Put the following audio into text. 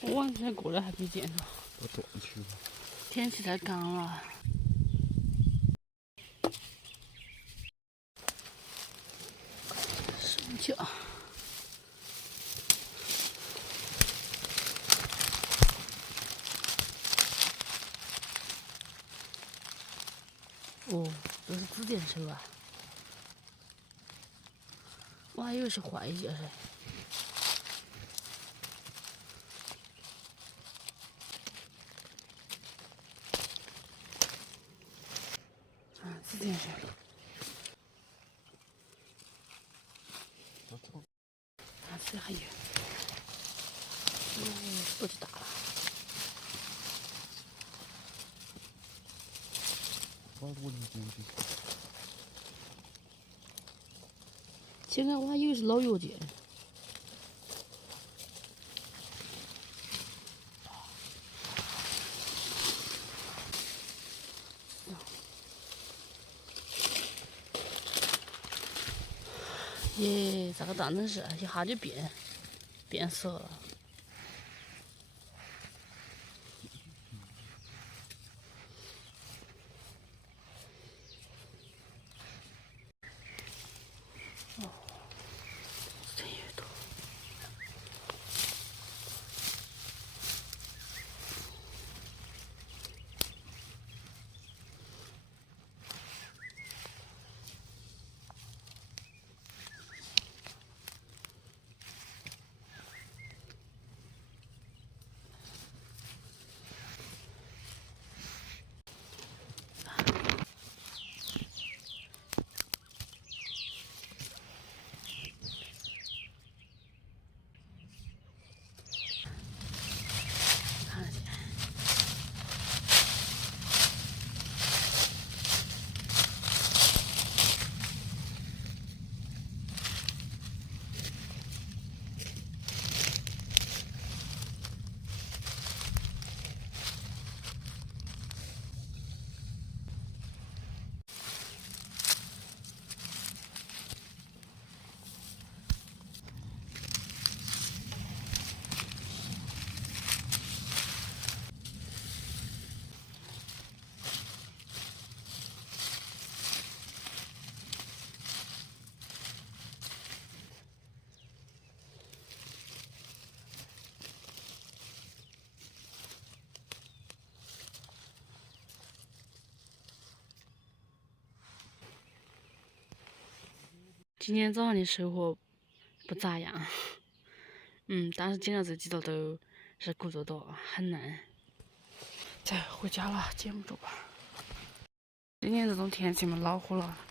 我往前过来还没见着。我断去吧。天气太干了。什么叫？哦，都是紫箭手啊！我还以为是坏些噻。啊，紫箭手。啊，这还有。不知道了。现在我还以为是老药箭。耶，这个当真是一下就变色了。哦，真有多。今天早上的收获不咋样，但是捡了这几朵都是够着的，很嫩。再回家了，捡不着吧。今天这种天气嘛，恼火了。